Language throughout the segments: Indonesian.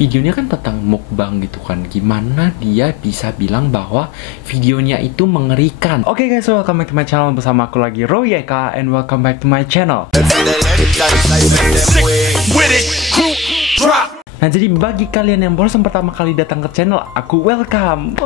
videonya kan tentang mukbang gitu kan. Gimana dia bisa bilang bahwa videonya itu mengerikan? Oke guys, so welcome back to my channel. Bersama aku lagi Royeka, and welcome back to my channel. Nah, jadi bagi kalian yang baru pertama kali datang ke channel aku, welcome.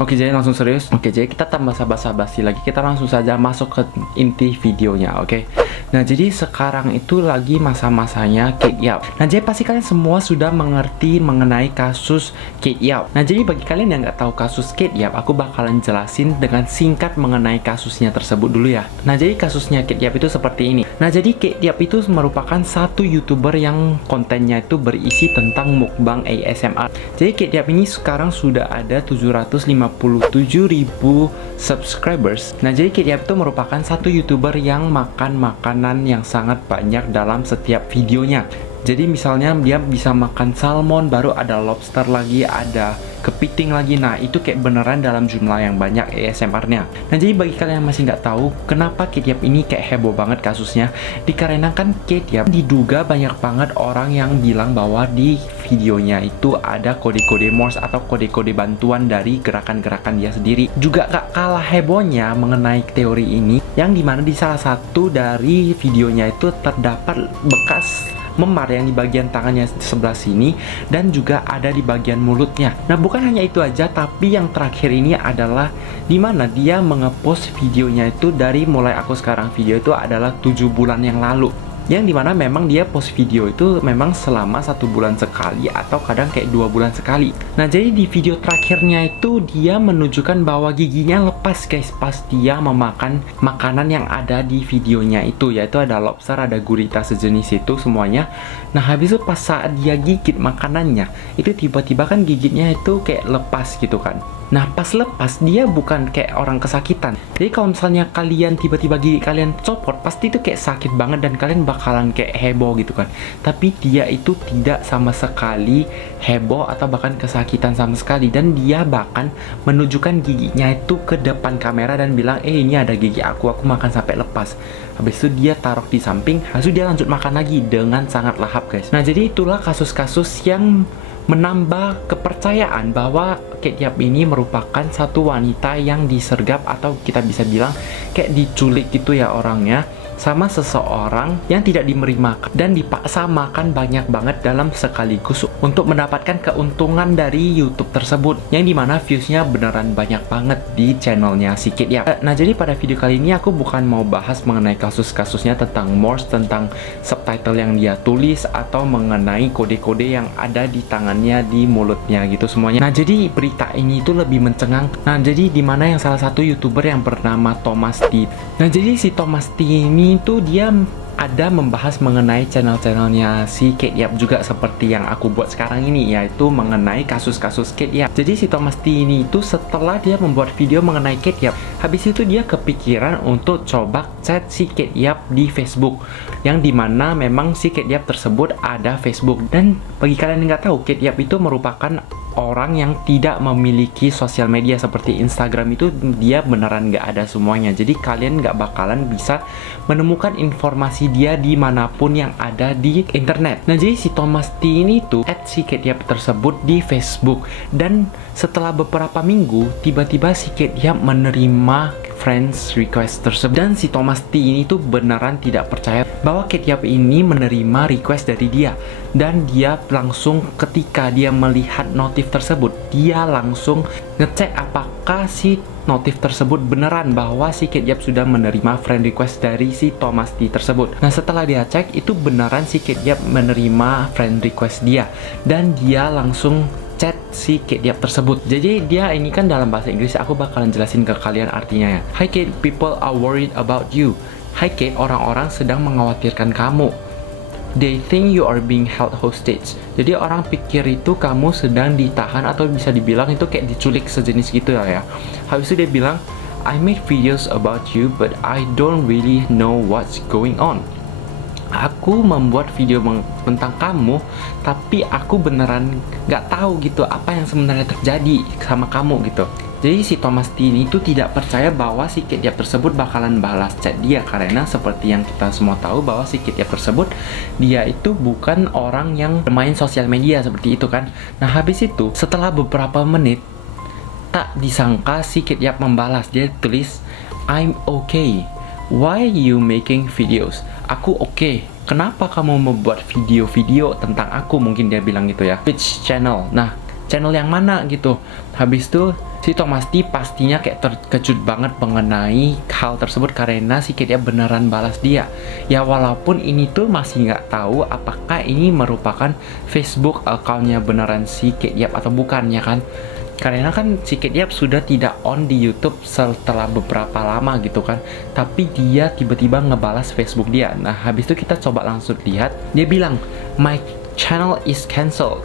Oke, jadi langsung serius. Oke, jadi kita tambah basa-basi lagi. Kita langsung saja masuk ke inti videonya, oke? Nah, jadi sekarang itu lagi masa-masanya Kate Yap. Nah, jadi pasti kalian semua sudah mengerti mengenai kasus Kate Yap. Nah, jadi bagi kalian yang nggak tahu kasus Kate Yap, aku bakalan jelasin dengan singkat mengenai kasusnya tersebut dulu ya. Nah, jadi kasusnya Kate Yap itu seperti ini. Nah, jadi Kate Yap itu merupakan satu YouTuber yang kontennya itu berisi tentang mukbang ASMR. Jadi Kate Yap ini sekarang sudah ada 757.000 subscribers. Nah, jadi Kate Yap itu merupakan satu YouTuber yang makan makanan yang sangat banyak dalam setiap videonya. Jadi misalnya dia bisa makan salmon, baru ada lobster lagi, ada kepiting lagi. Nah, itu kayak beneran dalam jumlah yang banyak ASMR-nya. Nah, jadi bagi kalian yang masih nggak tahu kenapa Kate Yap ini kayak heboh banget kasusnya, dikarenakan Kate Yap diduga banyak banget orang yang bilang bahwa di videonya itu ada kode-kode Morse atau kode-kode bantuan dari gerakan-gerakan dia sendiri. Juga gak kalah hebohnya mengenai teori ini, yang dimana di salah satu dari videonya itu terdapat bekas memar yang di bagian tangannya sebelah sini dan juga ada di bagian mulutnya. Nah, bukan hanya itu aja, tapi yang terakhir ini adalah dimana dia mengepost videonya itu dari mulai aku sekarang video itu adalah 7 bulan yang lalu, yang dimana memang dia post video itu memang selama 1 bulan sekali atau kadang kayak 2 bulan sekali. Nah, jadi di video terakhirnya itu dia menunjukkan bahwa giginya lepas guys pas dia memakan makanan yang ada di videonya itu, yaitu ada lobster, ada gurita sejenis itu semuanya. Nah, habis itu pas saat dia gigit makanannya itu tiba-tiba kan gigitnya itu kayak lepas gitu kan. Nah, pas lepas dia bukan kayak orang kesakitan. Jadi kalau misalnya kalian tiba-tiba gigi kalian copot, pasti itu kayak sakit banget dan kalian bakalan kayak heboh gitu kan. Tapi dia itu tidak sama sekali heboh atau bahkan kesakitan sama sekali, dan dia bahkan menunjukkan giginya itu ke depan kamera dan bilang, ini ada gigi aku makan sampai lepas. Habis itu dia taruh di samping, habis itu dia lanjut makan lagi dengan sangat lahap guys. Nah, jadi itulah kasus-kasus yang menambah kepercayaan bahwa Kate Yap ini merupakan satu wanita yang disergap atau kita bisa bilang kayak diculik gitu ya orangnya, sama seseorang yang tidak diberi makan dan dipaksa makan banyak banget dalam sekaligus untuk mendapatkan keuntungan dari YouTube tersebut, yang dimana viewsnya beneran banyak banget di channelnya si Kate Yap. Nah, jadi pada video kali ini aku bukan mau bahas mengenai kasus-kasusnya tentang Morse, tentang subtitle yang dia tulis, atau mengenai kode-kode yang ada di tangannya, di mulutnya gitu semuanya. Nah, jadi berita ini itu lebih mencengang. Nah, jadi dimana yang salah satu YouTuber yang bernama Thomas T. Nah, jadi si Thomas T ini itu dia ada membahas mengenai channel-channelnya si Kate Yap juga seperti yang aku buat sekarang ini, yaitu mengenai kasus-kasus Kate Yap. Jadi si Thomas T ini itu setelah dia membuat video mengenai Kate Yap, habis itu dia kepikiran untuk coba chat si Kate Yap di Facebook, yang dimana memang si Kate Yap tersebut ada Facebook. Dan bagi kalian yang nggak tahu, Kate Yap itu merupakan orang yang tidak memiliki sosial media seperti Instagram, itu dia beneran nggak ada semuanya. Jadi kalian nggak bakalan bisa menemukan informasi dia dimanapun yang ada di internet. Nah, jadi si Thomas T ini tuh add si Kate Yap tersebut di Facebook, dan setelah beberapa minggu tiba-tiba si Kate Yap menerima friends request tersebut, dan si Thomas T ini tuh beneran tidak percaya bahwa Kate Yap ini menerima request dari dia. Dan dia langsung ketika dia melihat notif tersebut, dia langsung ngecek apakah si notif tersebut beneran bahwa si Kate Yap sudah menerima friend request dari si Thomas T tersebut. Nah, setelah dia cek itu beneran si Kate Yap menerima friend request dia, dan dia langsung chat si Kate Yap tersebut. Jadi dia ini kan dalam bahasa Inggris, aku bakalan jelasin ke kalian artinya ya. Hi Kate, people are worried about you. Hai Kate, orang-orang sedang mengkhawatirkan kamu. They think you are being held hostage. Jadi orang pikir itu kamu sedang ditahan, atau bisa dibilang itu kayak diculik sejenis gitu ya. Habis itu dia bilang, I made videos about you but I don't really know what's going on. Aku membuat video tentang kamu, tapi aku beneran nggak tahu gitu apa yang sebenarnya terjadi sama kamu gitu. Jadi si Thomas T ini tuh tidak percaya bahwa si Kate Yap tersebut bakalan balas chat dia, karena seperti yang kita semua tahu bahwa si Kate Yap tersebut dia itu bukan orang yang bermain sosial media seperti itu kan. Nah habis itu setelah beberapa menit tak disangka si Kate Yap membalas. Dia tulis, "I'm okay. Why you making videos?" Aku okay. Kenapa kamu membuat video-video tentang aku? Mungkin dia bilang gitu ya. Which channel? Nah, channel yang mana gitu. Habis itu si Thomas T pastinya kayak terkejut banget mengenai hal tersebut karena si Kate Yap beneran balas dia. Ya walaupun ini tuh masih nggak tahu apakah ini merupakan Facebook accountnya beneran si Kate Yap atau bukan ya kan. Karena kan si Kate Yap sudah tidak on di YouTube setelah beberapa lama gitu kan. Tapi dia tiba-tiba ngebalas Facebook dia. Nah habis itu kita coba langsung lihat. Dia bilang, "My channel is cancelled,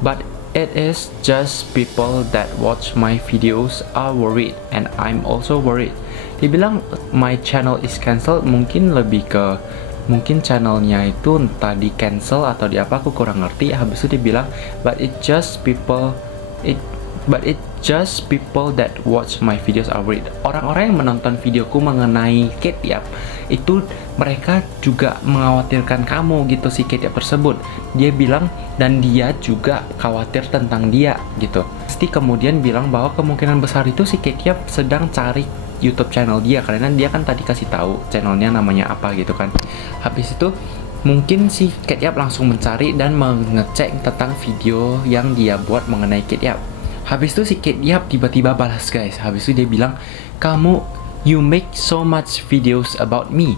but it is just people that watch my videos are worried and I'm also worried." Dia bilang my channel is cancelled, mungkin lebih ke mungkin channelnya itu entah di cancel atau di apa, aku kurang ngerti. Habis itu dia bilang but it just people that watch my videos are worried. Orang-orang yang menonton videoku mengenai Kate Yap itu mereka juga mengkhawatirkan kamu gitu, si Kate Yap tersebut. Dia bilang dan dia juga khawatir tentang dia gitu. Pasti kemudian bilang bahwa kemungkinan besar itu si Kate Yap sedang cari YouTube channel dia, karena dia kan tadi kasih tahu channelnya namanya apa gitu kan. Habis itu mungkin si Kate Yap langsung mencari dan mengecek tentang video yang dia buat mengenai Kate Yap. Habis itu si Kate Yap tiba-tiba balas guys. Habis itu dia bilang, you make so much videos about me.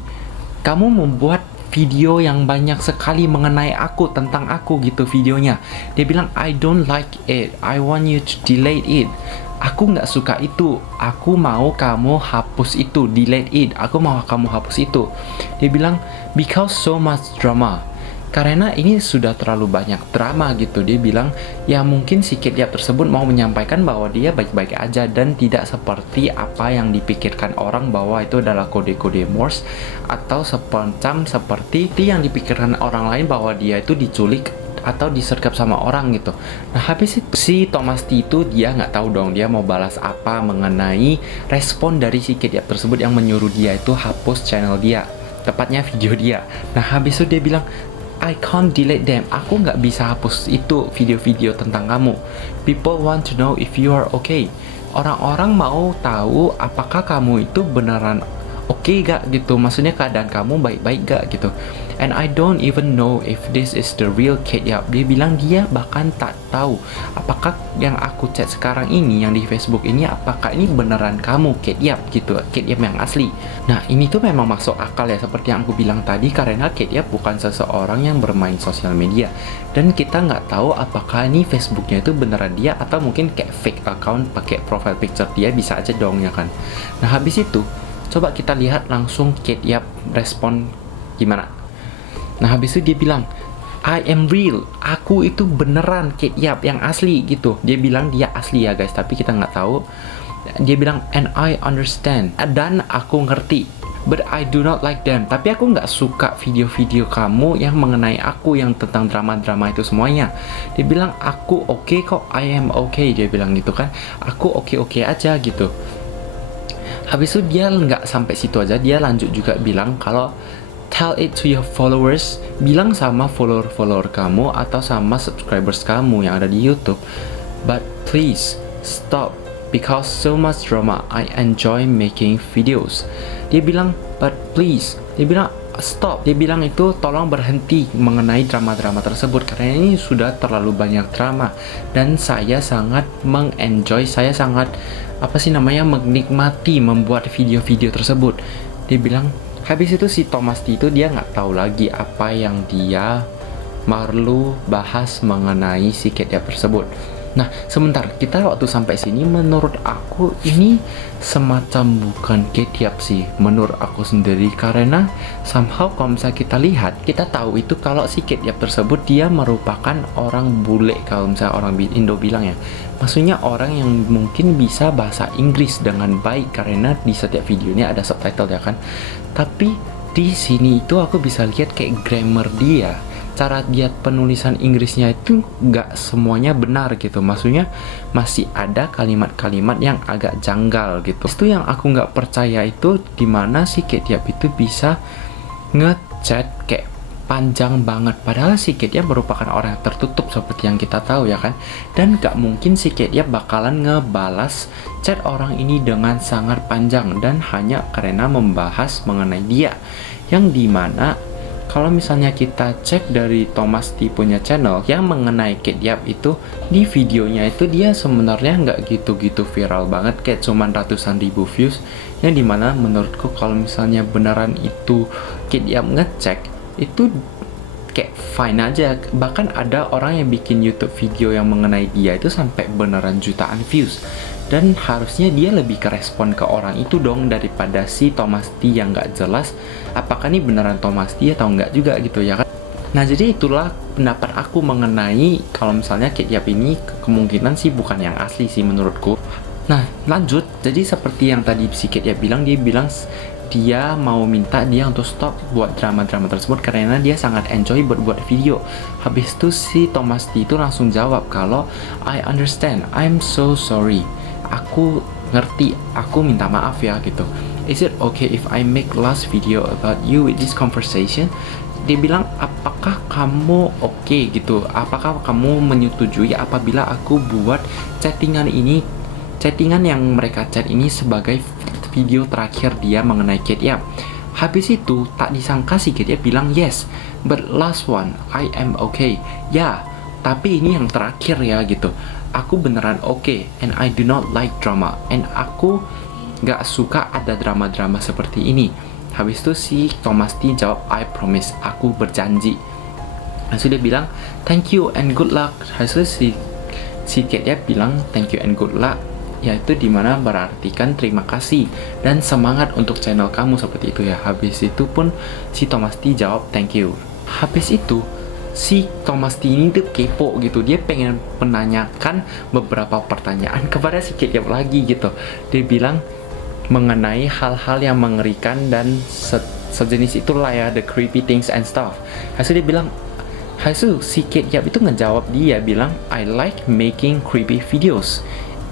Kamu membuat video yang banyak sekali mengenai aku, tentang aku gitu videonya. Dia bilang, I don't like it. I want you to delete it. Aku nggak suka itu. Aku mau kamu hapus itu, delete it. Aku mau kamu hapus itu. Dia bilang, because so much drama. Karena ini sudah terlalu banyak drama gitu. Dia bilang ya mungkin si Kate Yap tersebut mau menyampaikan bahwa dia baik-baik aja dan tidak seperti apa yang dipikirkan orang bahwa itu adalah kode-kode Morse atau semacam seperti yang dipikirkan orang lain bahwa dia itu diculik atau disergap sama orang gitu. Nah habis itu si Thomas T itu dia nggak tahu dong dia mau balas apa mengenai respon dari si Kate Yap tersebut yang menyuruh dia itu hapus channel dia, tepatnya video dia. Nah habis itu dia bilang, I can't delete them. Aku nggak bisa hapus itu video-video tentang kamu. People want to know if you are okay. Orang-orang mau tahu apakah kamu itu beneran oke gak gitu. Maksudnya keadaan kamu baik-baik gak gitu. And I don't even know if this is the real Kate Yap. Dia bilang dia bahkan tak tahu apakah yang aku chat sekarang ini, yang di Facebook ini, apakah ini beneran kamu Kate Yap gitu, Kate Yap yang asli. Nah ini tuh memang masuk akal ya, seperti yang aku bilang tadi, karena Kate Yap bukan seseorang yang bermain sosial media. Dan kita nggak tahu apakah ini Facebooknya itu beneran dia atau mungkin kayak fake account pakai profile picture dia, bisa aja dong ya kan. Nah habis itu coba kita lihat langsung Kate Yap respon gimana. Nah habis itu dia bilang, I am real. Aku itu beneran Kate Yap yang asli gitu. Dia bilang dia asli ya guys, tapi kita nggak tahu. Dia bilang, and I understand. Dan aku ngerti. But I do not like them. Tapi aku nggak suka video-video kamu yang mengenai aku, yang tentang drama-drama itu semuanya. Dia bilang, aku oke kok. I am okay. Dia bilang gitu kan. Aku oke-oke aja gitu. Habis itu dia nggak sampai situ aja. Dia lanjut juga bilang kalau tell it to your followers, bilang sama follower kamu atau sama subscribers kamu yang ada di YouTube. But please stop because so much drama. I enjoy making videos. Dia bilang but please, dia bilang stop. Dia bilang itu tolong berhenti mengenai drama-drama tersebut karena ini sudah terlalu banyak drama dan saya sangat mengenjoy, saya sangat menikmati membuat video-video tersebut. Dia bilang. Habis itu si Thomas T itu dia nggak tahu lagi apa yang dia perlu bahas mengenai si Kate Yap tersebut. Nah, sebentar, kita waktu sampai sini menurut aku ini semacam bukan Kate Yap sih, menurut aku sendiri, karena somehow kalau misalnya kita lihat, kita tahu itu kalau si Kate Yap tersebut dia merupakan orang bule, kalau misalnya orang Indo bilang ya. Maksudnya orang yang mungkin bisa bahasa Inggris dengan baik karena di setiap videonya ada subtitle ya kan. Tapi di sini itu aku bisa lihat kayak grammar dia cara dia penulisan Inggrisnya itu nggak semuanya benar gitu. Maksudnya masih ada kalimat-kalimat yang agak janggal gitu. Itu yang aku nggak percaya itu, dimana si Ketiap itu bisa ngechat kayak panjang banget, padahal si Ketiap merupakan orang yang tertutup seperti yang kita tahu ya kan. Dan gak mungkin si Ketiap bakalan ngebalas chat orang ini dengan sangat panjang dan hanya karena membahas mengenai dia, yang dimana kalau misalnya kita cek dari Thomas T punya channel yang mengenai Ketiap itu, di videonya itu dia sebenarnya nggak gitu-gitu viral banget, kayak cuman ratusan ribu views, yang dimana menurutku kalau misalnya beneran itu Ketiap ngecek itu kayak fine aja. Bahkan ada orang yang bikin YouTube video yang mengenai dia itu sampai beneran jutaan views, dan harusnya dia lebih ke respon ke orang itu dong, daripada si Thomas T yang nggak jelas apakah ini beneran Thomas T atau nggak juga gitu ya kan. Nah, jadi itulah pendapat aku mengenai kalau misalnya Ketiap ini kemungkinan sih bukan yang asli sih menurutku. Nah, lanjut. Jadi seperti yang tadi si Ketiap bilang, dia bilang dia mau minta dia untuk stop buat drama-drama tersebut karena dia sangat enjoy buat video. Habis itu si Thomas T itu langsung jawab kalau I understand, I'm so sorry. Aku ngerti, aku minta maaf ya gitu. Is it okay if I make last video about you with this conversation? Dia bilang, apakah kamu oke gitu? Apakah kamu menyetujui apabila aku buat chattingan yang mereka chat ini sebagai video terakhir dia mengenai Ketiap? Habis itu tak disangka si Ketiap bilang yes, but last one I am okay. Ya, tapi ini yang terakhir ya gitu. Aku beneran okay, and I do not like drama, and aku gak suka ada drama-drama seperti ini. Habis itu si Thomas T jawab, I promise, aku berjanji. Habis itu dia bilang thank you and good luck. Habis itu si Ketiap bilang thank you and good luck, yaitu dimana berartikan terima kasih dan semangat untuk channel kamu, seperti itu ya. Habis itu pun si Thomas T jawab thank you. Habis itu si Thomas T ini tuh kepo gitu, dia pengen menanyakan beberapa pertanyaan kepada si Ketiap lagi gitu. Dia bilang mengenai hal-hal yang mengerikan dan sejenis itulah ya, the creepy things and stuff. Hasil dia bilang, hasil si Ketiap itu ngejawab, dia bilang I like making creepy videos.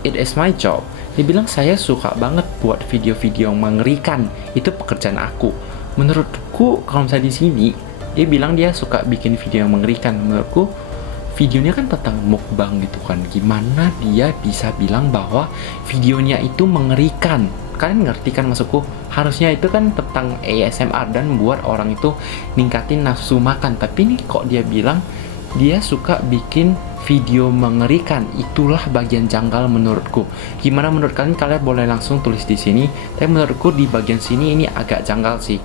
It is my job. Dia bilang saya suka banget buat video-video yang mengerikan. Itu pekerjaan aku. Menurutku kalau misalnya di sini dia bilang dia suka bikin video yang mengerikan. Menurutku videonya kan tentang mukbang gitu kan. Gimana dia bisa bilang bahwa videonya itu mengerikan? Kalian ngerti kan maksudku? Harusnya itu kan tentang ASMR dan buat orang itu ningkatin nafsu makan. Tapi ini kok dia bilang dia suka bikin video mengerikan. Itulah bagian janggal menurutku. Gimana menurut kalian? Kalian boleh langsung tulis di sini. Tapi menurutku di bagian sini ini agak janggal sih.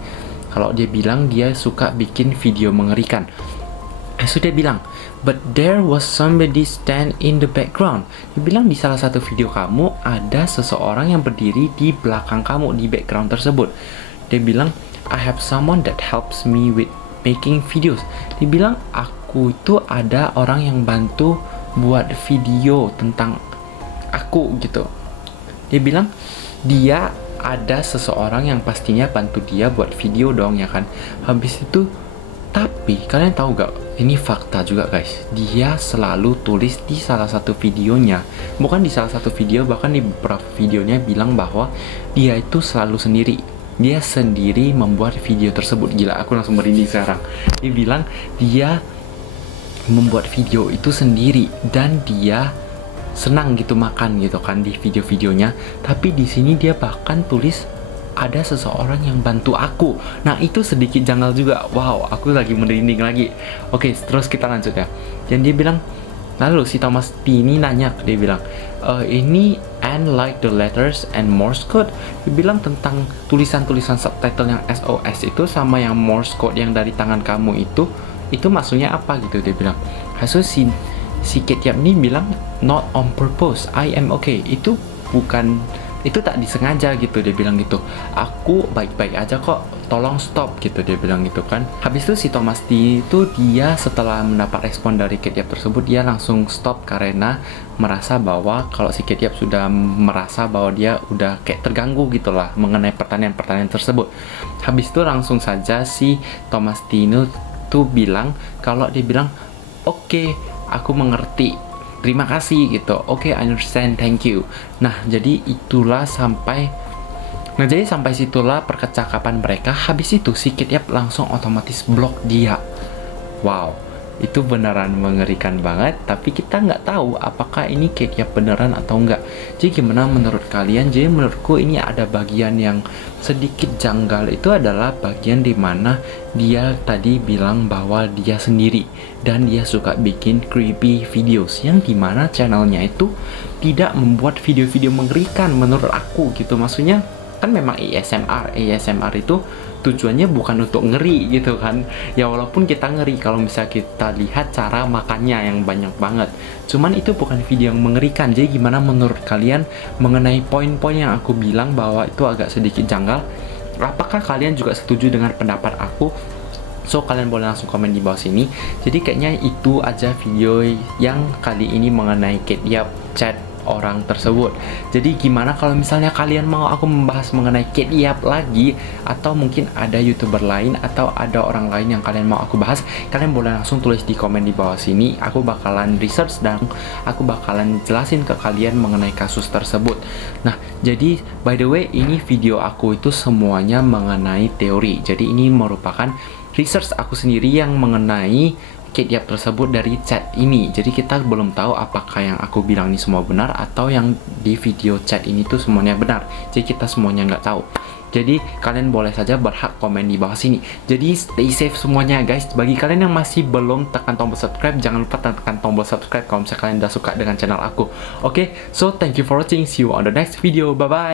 Kalau dia bilang dia suka bikin video mengerikan. So dia bilang, but there was somebody stand in the background. Dia bilang di salah satu video kamu ada seseorang yang berdiri di belakang kamu, di background tersebut. Dia bilang, I have someone that helps me with making videos. Dia bilang aku itu ada orang yang bantu buat video tentang aku gitu. Dia bilang dia ada seseorang yang pastinya bantu dia buat video dong ya kan. Habis itu, tapi kalian tahu gak, ini fakta juga guys, dia selalu tulis di salah satu videonya, bukan di salah satu video, bahkan di beberapa videonya bilang bahwa dia itu selalu sendiri. Dia sendiri membuat video tersebut. Gila, aku langsung merinding sekarang. Dia bilang dia membuat video itu sendiri dan dia senang gitu makan gitu kan di video-videonya. Tapi di sini dia bahkan tulis ada seseorang yang bantu aku. Nah, itu sedikit janggal juga. Wow, aku lagi merinding lagi. Oke, terus kita lanjut ya. Dan dia bilang, lalu si Thomas T ini nanya, dia bilang, ini and like the letters and Morse code. Dia bilang tentang tulisan-tulisan subtitle yang SOS itu sama yang Morse code yang dari tangan kamu itu maksudnya apa gitu. Dia bilang, hasil si Ketiap ini bilang not on purpose, I am okay. Itu tak disengaja gitu, dia bilang gitu. Aku baik-baik aja kok, tolong stop gitu, dia bilang gitu kan. Habis itu si Thomas T itu dia setelah mendapat respon dari Ketiap tersebut, dia langsung stop karena merasa bahwa kalau si Ketiap sudah merasa bahwa dia udah kayak terganggu gitulah mengenai pertanyaan-pertanyaan tersebut. Habis itu langsung saja si Thomas T itu bilang kalau dia bilang oke, aku mengerti, terima kasih gitu. Oke, I understand, thank you. Nah, jadi sampai situlah percakapan mereka. Habis itu si Kit Yap langsung otomatis blok dia. Wow, itu beneran mengerikan banget. Tapi kita nggak tahu apakah ini Kit Yap beneran atau enggak. Jadi gimana menurut kalian? Jadi menurutku ini ada bagian yang sedikit janggal. Itu adalah bagian dimana dia tadi bilang bahwa dia sendiri dan dia suka bikin creepy videos, yang dimana channelnya itu tidak membuat video-video mengerikan menurut aku gitu. Maksudnya kan memang ASMR itu tujuannya bukan untuk ngeri gitu kan. Ya walaupun kita ngeri kalau misalnya kita lihat cara makannya yang banyak banget, cuman itu bukan video yang mengerikan. Jadi gimana menurut kalian mengenai poin-poin yang aku bilang bahwa itu agak sedikit janggal? Apakah kalian juga setuju dengan pendapat aku? So kalian boleh langsung komen di bawah sini. Jadi kayaknya itu aja video yang kali ini mengenai Kit Yap chat orang tersebut. Jadi gimana kalau misalnya kalian mau aku membahas mengenai Kit Yap lagi, atau mungkin ada YouTuber lain atau ada orang lain yang kalian mau aku bahas? Kalian boleh langsung tulis di komen di bawah sini. Aku bakalan research dan aku bakalan jelasin ke kalian mengenai kasus tersebut. Nah, jadi by the way, ini video aku itu semuanya mengenai teori. Jadi ini merupakan research aku sendiri yang mengenai Kit Yap tersebut dari chat ini. Jadi kita belum tahu apakah yang aku bilang ini semua benar atau yang di video chat ini tuh semuanya benar. Jadi kita semuanya nggak tahu. Jadi kalian boleh saja berhak komen di bawah sini. Jadi stay safe semuanya guys. Bagi kalian yang masih belum tekan tombol subscribe, jangan lupa tekan tombol subscribe kalau misalnya kalian udah suka dengan channel aku. Oke, so thank you for watching. See you on the next video. Bye bye.